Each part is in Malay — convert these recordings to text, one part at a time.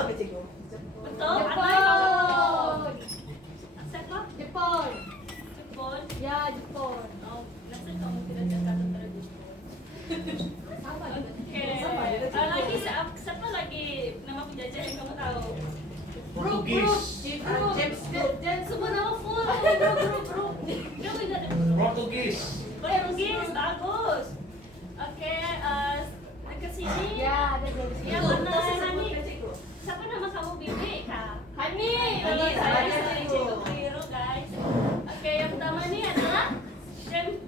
Jepun ke cikgu? Betul? Pandai kamu. Siapa? Jepun. Jepun. Ya, Jepun. Oh, rasa kamu tidak cakap tentara Jepun. Sama Okay. Sama, dia Jepun. Lagi siapa lagi nama penjajah yang kamu tahu? Portugis. Jangan semua nama full. Grup. Dia juga ada grup. Portugis. Portugis, bagus. Oke, dekat sini. Ya, ada dari sini. Yang mana Hani? Ke cikgu? Siapa nama kamu Bibi kah? Hani. Hani, saya Hani. dari cikgu keliru guys. Oke, yang pertama ini adalah James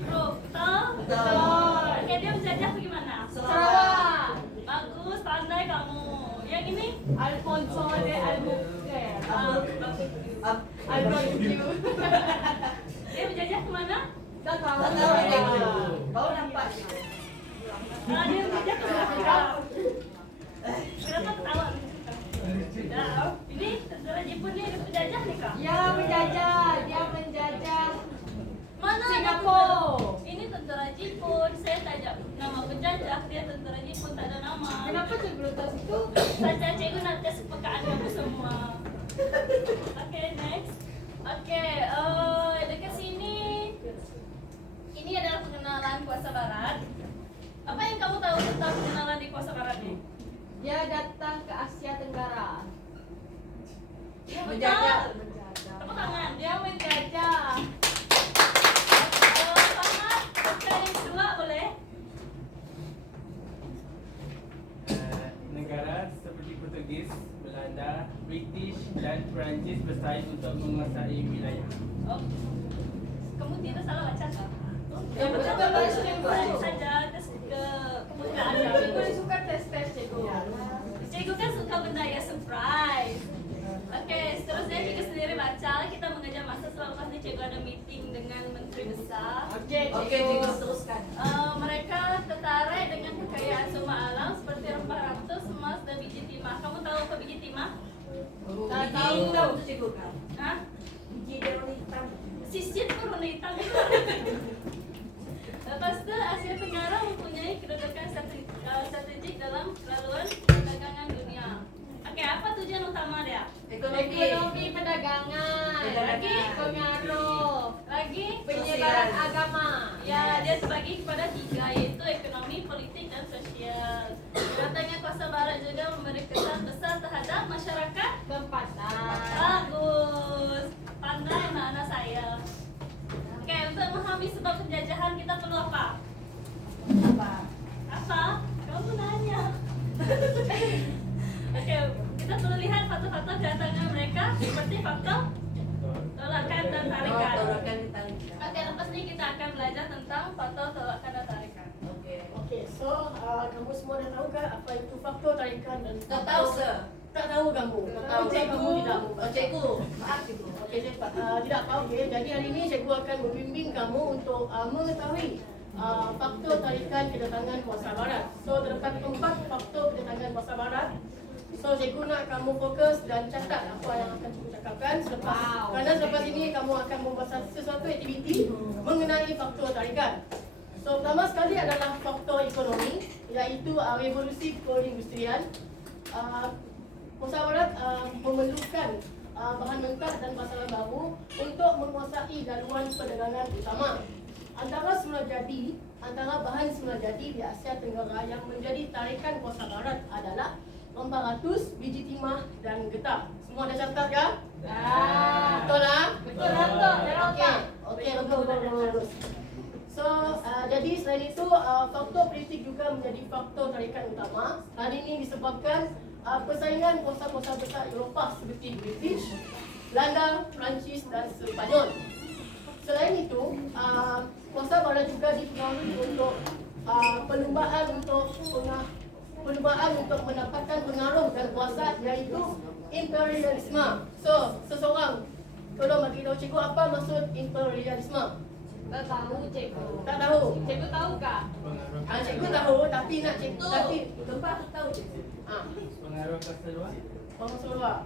Brooke, betul? Betul. Oke, dia menjajah bagaimana? Sarawak. Bagus, pandai kamu. Yang ini? Alfonso de Albuquerque. Albuquerque. Dia menjajah kemana? Tak tahu. Tak tahu cikgu. Baru nampak. Dia menjajah ke Afrika. Kenapa ketawa? Nah, ini tentara Jepun ni dia penjajah ni kah? Ya, menjajah. Dia menjajah Mana Singapura. Ini tentara Jepun. Saya tanya nama penjajah, dia tentara Jepun tak ada nama. Kenapa cikgu letak situ? Saja cikgu nak tes kepekaan kamu semua. Okay, next. Okay, dekat sini. Ini adalah pengenalan kuasa barat. Apa yang kamu tahu tentang pengenalan di kuasa barat ni? Dia datang ke Asia Tenggara. Menjajah. Tepuk tangan. Dia menjajah. Selamat. Oke, yang kedua boleh? Negara seperti Portugis, Belanda, British dan Perancis bersaing untuk menguasai wilayah. Oh, kamu tidak salah baca kah? Ya, betul, cikgu. Saja tes ke kemudahan. Cikgu suka tes-tes cikgu. Cikgu kan suka benda yang surprise. Oke, seterusnya cikgu sendiri baca. Kita mengajar masa selepas ini cikgu ada meeting dengan menteri besar. Oke, Oke, cikgu teruskan. Mereka tertarik dengan kekayaan sumber alam seperti rempah ratus, emas dan biji timah. Kamu tahu apa biji timah? Tak Biji tahu. hitam tu cikgu kan? Hah? Biji dia warna hitam. Sisir tu warna hitam. Lepas tu Asia Tenggara mempunyai kedudukan strategik dalam laluan perdagangan dunia. Okey, apa tujuan utama dia? Ekonomi perdagangan. Lagi? Pengaruh. Lagi? Penyebaran agama. Ya, dia terbagi kepada tiga, yaitu ekonomi, politik dan sosial. Datangnya kuasa barat juga memberi kesan besar terhadap masyarakat. Tempatan. Bagus. Pandai anak-anak saya. Okey, untuk memahami sebab penjajahan kita perlu apa? Apa? Apa? Kamu nanya. Okey, kita perlu lihat faktor-faktor kedatangan mereka seperti faktor tolakan dan tarikan. Tolakan dan tarikan. Okey, lepas ni kita akan belajar tentang faktor tolakan dan tarikan. Okey. Okey, so kamu semua dah tahu kan apa itu faktor tarikan dan Tak tahu, sir. Tak tahu kamu. Tak tahu. Cikgu tidak tahu. Oh, cikgu. Maaf, cikgu. Okey, tidak apa. Okey, jadi hari ini cikgu akan membimbing kamu untuk mengetahui faktor tarikan kedatangan kuasa barat. So terdapat 4 faktor kedatangan kuasa barat. So cikgu nak kamu fokus dan catat apa yang akan cikgu cakapkan selepas. Kerana selepas ini kamu akan membuat sesuatu aktiviti mengenai faktor tarikan. So pertama sekali adalah faktor ekonomi, iaitu revolusi perindustrian. Kuasa barat memerlukan bahan mentah dan pasaran baru untuk menguasai laluan perdagangan utama. Antara bahan semula jadi di Asia Tenggara yang menjadi tarikan kuasa barat adalah rempah ratus, biji timah dan getah. Semua dah catat kan? Betul lah? Betul lah, betul. Jangan Okey, okey, bagus. So, jadi selain itu, faktor politik juga menjadi faktor tarikan utama. Hal ini disebabkan persaingan kuasa-kuasa besar Eropah seperti British, Belanda, Perancis dan Sepanyol. Selain itu, kuasa barat juga dipengaruhi untuk perlumbaan untuk mendapatkan pengaruh dan kuasa, iaitu imperialisme. So, seseorang tolong bagi tahu cikgu apa maksud imperialisme? Tak tahu cikgu. Tak tahu. Cikgu tahu kah? Cikgu tahu tapi nak cikgu tapi Tempat tu tahu, cikgu. Pengaruh kuasa luar. orang luar.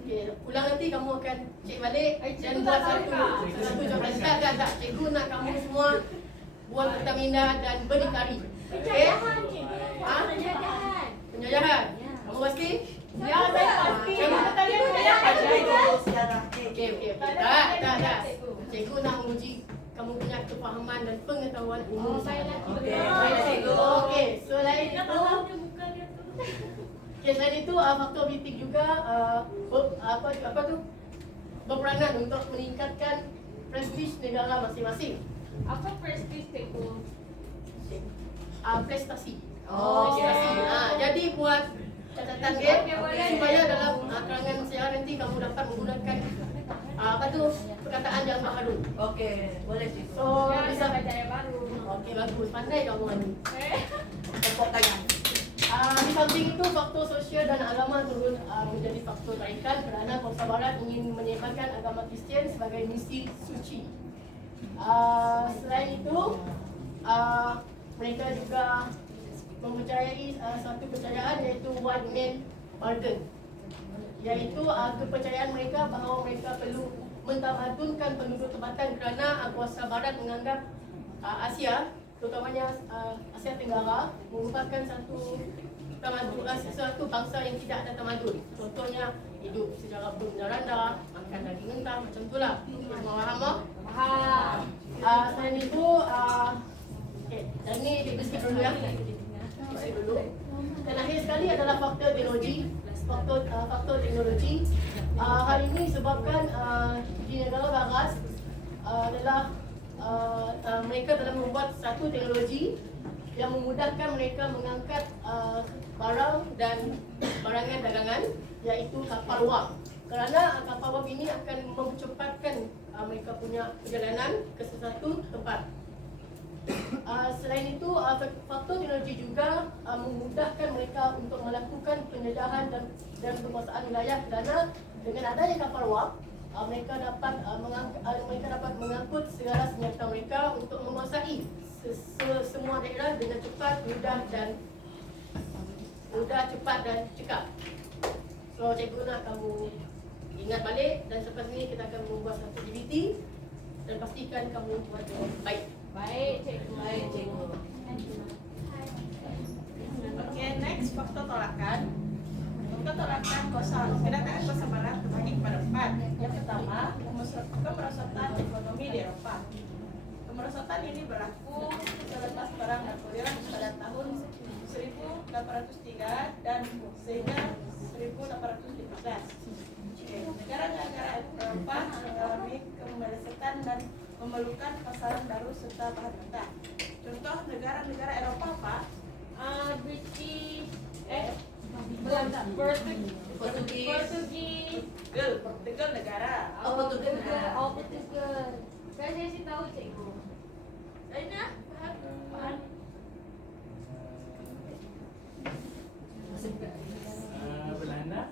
Okey, pulang nanti kamu akan cek balik dan cikgu buat tak tahu satu kah? jawapan. Tak. Cikgu nak kamu semua buat pertamina dan berdikari. Okey? Penjajahan cikgu. Ha? Penjajahan. Penjajahan. Kamu pasti? Ya, saya pasti. Kamu tadi yang punya Okey. Tak. Cikgu nak menguji kamu punya kefahaman dan pengetahuan umum. saya nak Okey. Okey, selain Kita itu, tahu dia bukan dia tu. selain itu faktor politik juga apa tu berperanan untuk meningkatkan prestij negara masing-masing. Apa prestis cikgu? Prestasi. Oh, Prestasi. okey. Jadi buat catatan dia Okey, boleh. supaya dalam kerangan siaran nanti kamu dapat menggunakan apa tu perkataan yang baru. Okey, boleh cikgu. So Ya, bisa bisa baca yang baru. Okey, bagus. Pandai kamu ni. Tepuk tangan. Di samping itu, faktor sosial dan agama turut menjadi faktor tarikan kerana Bangsa Barat ingin menyebarkan agama Kristian sebagai misi suci. Selain itu, mereka juga mempercayai satu kepercayaan iaitu white man burden, iaitu kepercayaan mereka bahawa mereka perlu mentamadunkan penduduk tempatan kerana kuasa Barat menganggap Asia, terutamanya Asia Tenggara, merupakan satu bangsa yang tidak ada tamadun. Contohnya hidup secara berdarah, makan daging mentah, macam itulah. Semua faham tak? Faham. Selain itu, dan ini dibisik dulu ya. Bisik dulu. Dan akhir sekali adalah faktor teknologi. Faktor teknologi. Hal ini disebabkan di negara barat adalah mereka telah membuat satu teknologi yang memudahkan mereka mengangkat barang dan barangan dagangan, iaitu kapal wap. Kerana kapal wap ini akan mempercepatkan mereka punya perjalanan ke sesuatu tempat. Selain itu, faktor teknologi juga memudahkan mereka untuk melakukan penjajahan dan penguasaan wilayah kerana dengan adanya kapal wap, mereka dapat mengangkut segala senjata mereka untuk menguasai semua daerah dengan cepat, cepat dan cekap. So cikgu nak kamu ingat balik dan selepas ni kita akan membuat satu aktiviti dan pastikan kamu buat dengan baik. Baik cikgu. Baik, cikgu. Oke, next faktor tolakan. Faktor tolakan kedatangan Bangsa Barat terbagi kepada 4. Yang pertama, kemerosotan ekonomi di Eropa. Kemerosotan ini berlaku selepas perang Napoleon pada tahun 1803 dan sehingga 1815. Negara-negara Eropa mengalami kemerosotan dan memerlukan pasaran baru serta bahan mentah. Contoh negara-negara Eropa apa? British, Belanda, Portugis, Portugal negara. Oh, Portugal. Portugal. Kan saya sih tahu cikgu. Aina, faham? Belanda.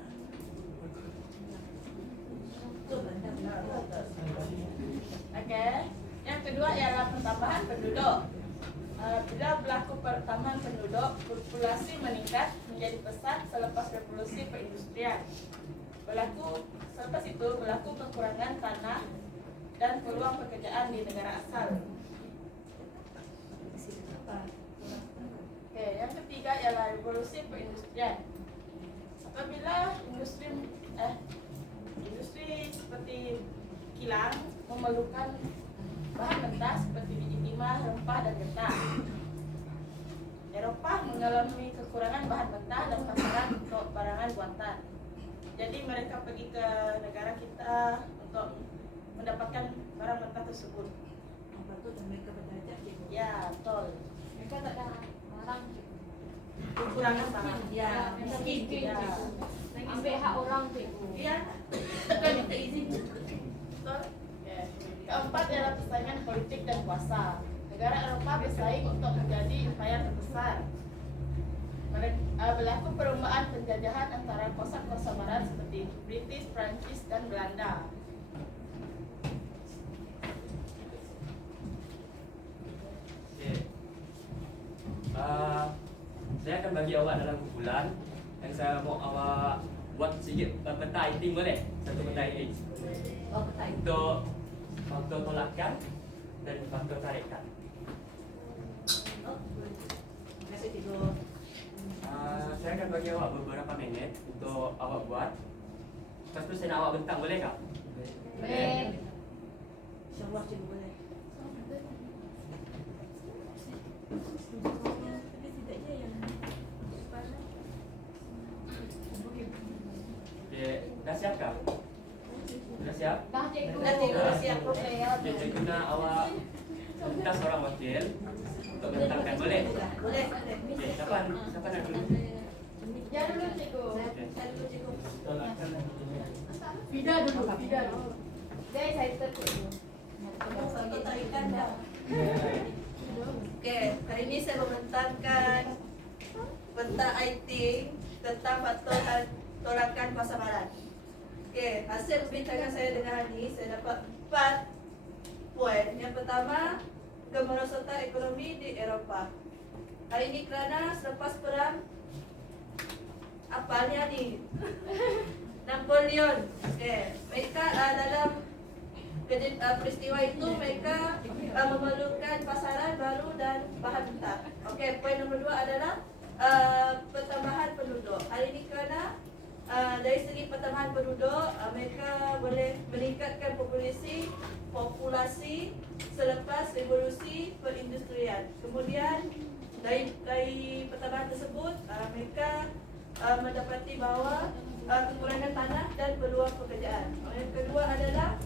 Oke. Yang kedua ialah pertambahan penduduk. Bila berlaku pertambahan penduduk, populasi meningkat menjadi pesat selepas revolusi perindustrian. Selepas itu berlaku kekurangan tanah dan peluang pekerjaan di negara asal. Oke, yang ketiga ialah revolusi perindustrian. Apabila industri seperti kilang memerlukan bahan mentah seperti biji timah, rempah, dan getah. Eropa mengalami kekurangan bahan mentah dan pasaran untuk barangan buatan. Jadi mereka pergi ke negara kita untuk mendapatkan barang mentah tersebut. Mereka berdarjat, cikgu. Ya, betul. Mereka tak ada barang. Kekurangan barang. Ya, miskin. Ya. Ambil hak orang cikgu. Iya. Bukan minta izin. Betul. Ya. Keempat adalah persaingan politik dan kuasa. Negara Eropa bersaing untuk menjadi empayar terbesar. Berlaku perlombaan penjajahan antara kuasa-kuasa barat seperti British, Prancis, dan Belanda. Saya akan bagi awak dalam kumpulan yang saya mau awak buat sedikit peta item boleh? Satu peta item Oh, betul. untuk faktor tolakan dan faktor tarikan. Oh, boleh. Terima kasih, cikgu. Saya akan bagi awak beberapa minit untuk awak buat. Lepas tu saya nak awak bentang, boleh tak? Boleh. InsyaAllah cikgu boleh. Okay, dah siap kah? Dah siap? Dah cikgu. Dah cikgu dah siap. Okay, cikgu nak awak minta seorang wakil untuk bentangkan, boleh? Boleh. Okay, siapa nak dulu? Ya dulu cikgu. Saya dulu cikgu. Tolakkan Fida dulu, Fida dulu. Guys, saya cikgu. Satu tarikan dah. Okey, hari ini saya membentangkan peta IT tentang faktor tolakan kuasa barat. Okey, hasil perbincangan saya dengan Hani, saya dapat 4 poin. Yang pertama, kemerosotan ekonomi di Eropah. Hari ini kerana selepas perang, apanya ni? Napoleon. Okey, mereka dalam peristiwa itu mereka memerlukan pasaran baru dan bahan mentah. Okey, poin nombor 2 adalah pertambahan penduduk. Hari ini kerana dari segi pertambahan penduduk, mereka boleh meningkatkan populasi selepas revolusi perindustrian. Kemudian dari pertambahan tersebut, mereka mendapati bahawa kekurangan tanah dan peluang pekerjaan. Yang kedua adalah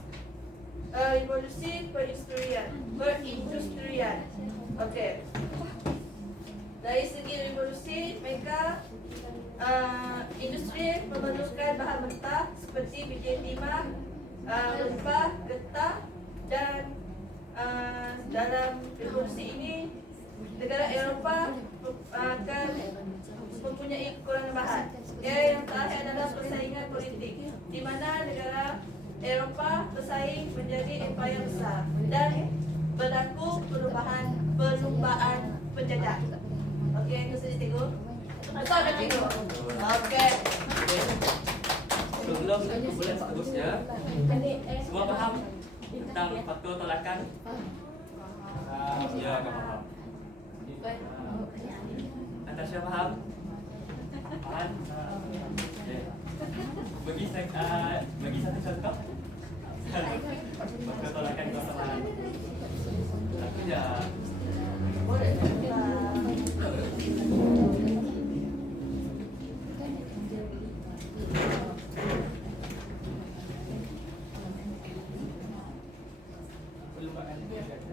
revolusi perindustrian. Okey. Dari segi revolusi, mereka industri memerlukan bahan mentah seperti biji timah, rempah, getah dan dalam revolusi ini negara Eropah akan mempunyai kekurangan bahan. Yang terakhir adalah persaingan politik, di mana negara Eropah bersaing menjadi empayar besar dan berlaku perlumbaan penjajah. Okey, itu saja cikgu. Betul tak cikgu? Okey. Sebelum ke bulan seterusnya, semua faham tentang faktor tolakan? Ya, agak faham. Natasha faham? Faham? Okay. Bagi satu contoh. Faktor tolakan kuasa barat. Satu je. perlumbaan penjajah.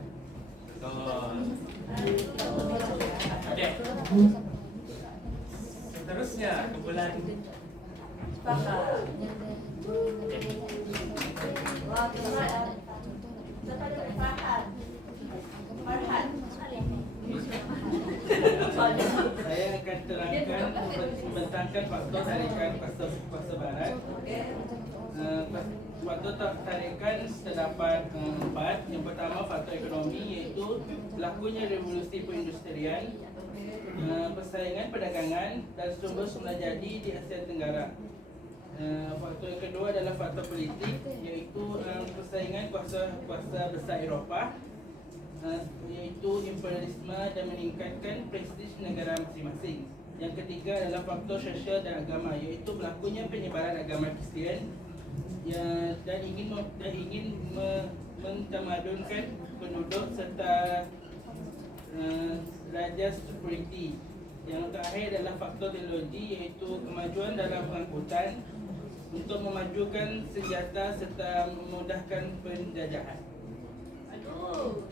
Okey. Seterusnya kumpulan Sepakat. okey. Wah, keren. Siapa ada Farhan? Farhan. Saya akan terangkan membentangkan faktor tarikan kuasa barat. Okey. Faktor tarikan terdapat 4. Yang pertama faktor ekonomi, iaitu berlakunya revolusi perindustrian, persaingan perdagangan dan sumber-sumber jadi di Asia Tenggara. Faktor yang kedua adalah faktor politik, iaitu persaingan kuasa besar Eropah, iaitu imperialisme dan meningkatkan prestij negara masing-masing. Yang ketiga adalah faktor sosial dan agama, iaitu berlakunya penyebaran agama Kristian dan ingin mentamadunkan penduduk serta raja security. Yang terakhir adalah faktor teknologi, iaitu kemajuan dalam pengangkutan untuk memajukan senjata serta memudahkan penjajahan. Aduh.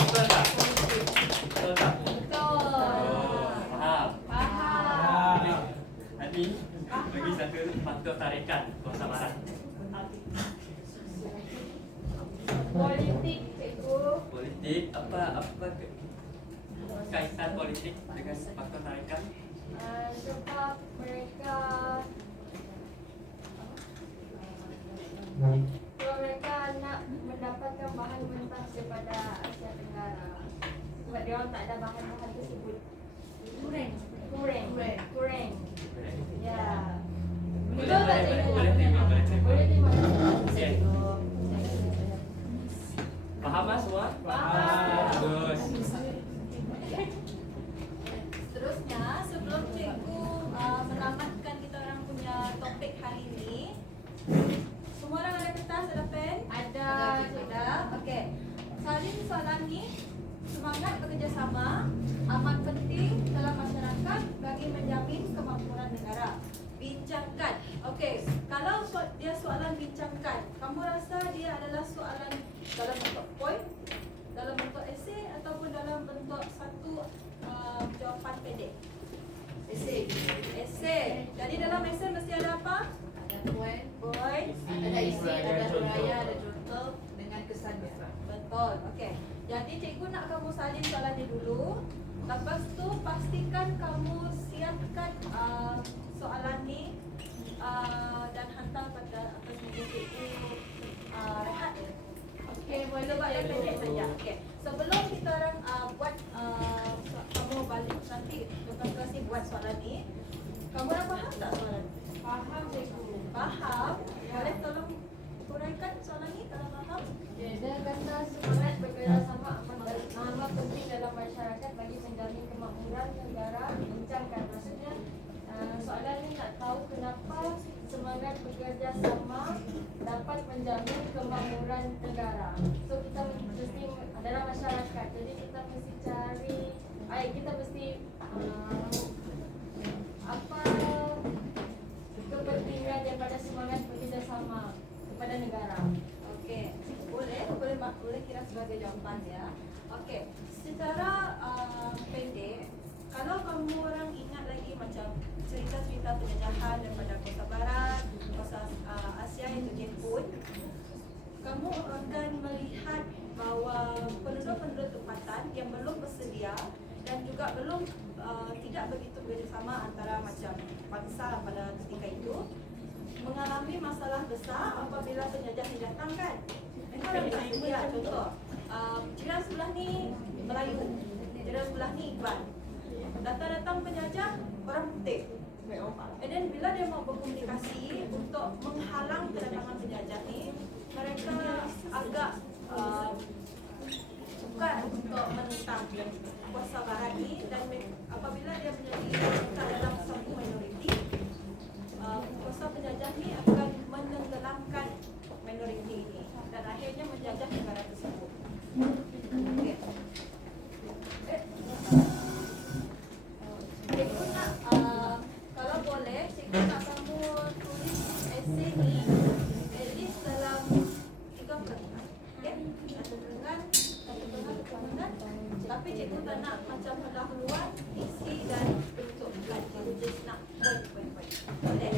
Betul tak? Betul tak? Betul. Oh, faham. Faham. Ani bagi satu faktor tarikan kuasa barat. Politik cikgu. Politik apa kaitan politik dengan faktor tarikan? Sebab mereka nak mendapatkan bahan mentah daripada Asia Tenggara. Sebab dia orang tak ada bahan-bahan tersebut. Kurang. Ya. Betul tak cikgu? Boleh terima. Boleh terima. Okey. Faham semua? Faham. Bagus. Terusnya Okey, kalau dia soalan bincangkan, kamu rasa dia adalah soalan dalam bentuk poin, dalam bentuk esei ataupun dalam bentuk satu jawapan pendek? Esei. Esei. Jadi dalam esei mesti ada apa? Ada poin, Poin. ada isi, ada huraian, ada contoh dengan kesannya. Betul. Okey. Jadi cikgu nak kamu salin soalan ni dulu. Lepas tu pastikan kamu siapkan soalan ni dan hantar pada atas meja cikgu Rehat. Okey, boleh buat yang pendek saja. Okey. Sebelum kita orang buat kamu balik nanti lepas kelas ni buat soalan ni, kamu dah faham tak soalan ni? Faham cikgu. Faham? Boleh tolong uraikan soalan ni kalau faham? Dia kata semangat bekerjasama amat penting dalam masyarakat bagi menjamin kemakmuran negara. Bincangkan, maksudnya soalan ni nak tahu kenapa semangat bekerjasama dapat menjamin kemakmuran negara. So kita mesti adalah masyarakat, jadi kita mesti cari, kita mesti apa kepentingan daripada semangat bekerjasama kepada negara. Okey, boleh kira sebagai jawapan ya. Okey, secara pendek, kalau kamu orang ingat lagi macam cerita-cerita penjajahan daripada Kota Barat, Kota Asia iaitu Jepun, kamu akan melihat bahawa penduduk-penduduk tempatan yang belum bersedia dan juga belum tidak begitu bekerjasama antara macam bangsa pada ketika itu mengalami masalah besar apabila penjajah didatangkan. Mereka dah bersedia. Contoh, jiran sebelah ni Melayu, jiran sebelah ni Iban. Datang penjajah orang putih. And then bila dia mau berkomunikasi untuk menghalang kedatangan penjajah ni, mereka agak bukan untuk menentang kuasa barat ni, dan apabila dia menjadi dalam satu minoriti, kuasa penjajah ni akan menenggelamkan minoriti ini dan akhirnya menjajah negara tersebut. Okay. Cikgu nak kalau boleh, cikgu nak kamu tulis esei ni at least dalam 3 perenggan. Okay? Satu perenggan, tapi cikgu tak nak macam pendahuluan, isi dan bentuk bukan. Cikgu just nak poin-poin. Boleh?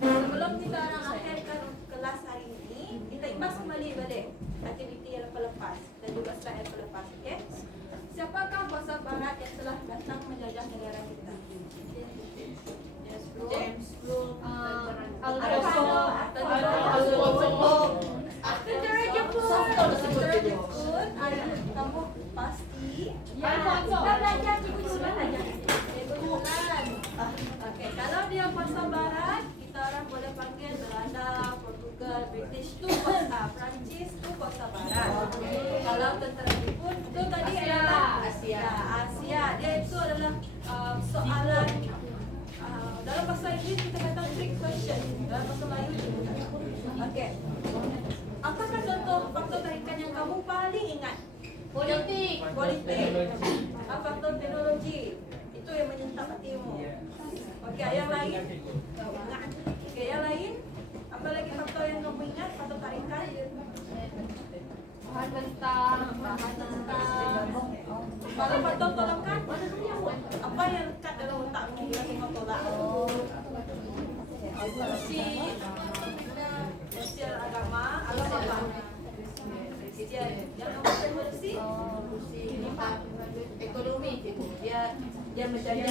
Sebelum kita orang akhirkan kelas hari ini, kita imbas kembali balik aktiviti yang lepas-lepas dan juga slide yang lepas. Okay? Siapakah bangsa barat yang telah datang menjajah negara kita? James Blue, Tentera Jepun. Kamu pasti dah belajar cikgu Julan. Okey, kalau dia bangsa barat, kita orang boleh panggil Belanda, Portugal, British tu bangsa, Perancis tu bangsa barat. Kalau tentera Jepun tu tadi adalah Asia. Dia itu adalah soalan dalam bahasa Inggeris kita kata trick question. Dalam bahasa Melayu bukan. Okey. Apakah contoh faktor tarikan yang kamu paling ingat? Politik. Faktor teknologi. Itu yang menyentak hatimu. Okey, yang lain? Okey, yang lain? Apa lagi faktor yang kamu ingat? Faktor tarikan? Bahan mentah. Kalau faktor tolakkan? Apa yang lekat dalam otakmu bila tengok tolak? Kristian agama apa? Kristian yang kamu revolusi? Ekonomi cikgu. Dia menjajah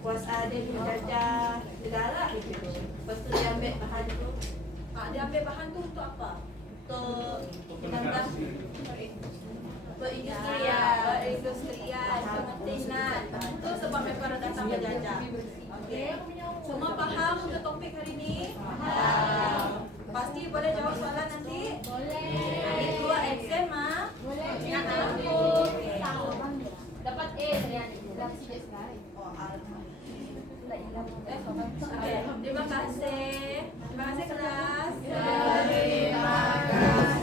kuasa dia menjajah negara gitu. Lepas tu dia ambil bahan tu. Dia ambil bahan tu untuk apa? Untuk menambah Perindustrian, pengetingan. Itu sebab mereka dah datang menjajah. Okey. Semua faham untuk topik hari ini? Pasti boleh jawab soalan nanti? Boleh. Hari 2 exam Boleh. Ingat aku. Dapat A tadi. Dapat sikit sekali. Okay. Terima kasih. Terima kasih kelas. Terima kasih.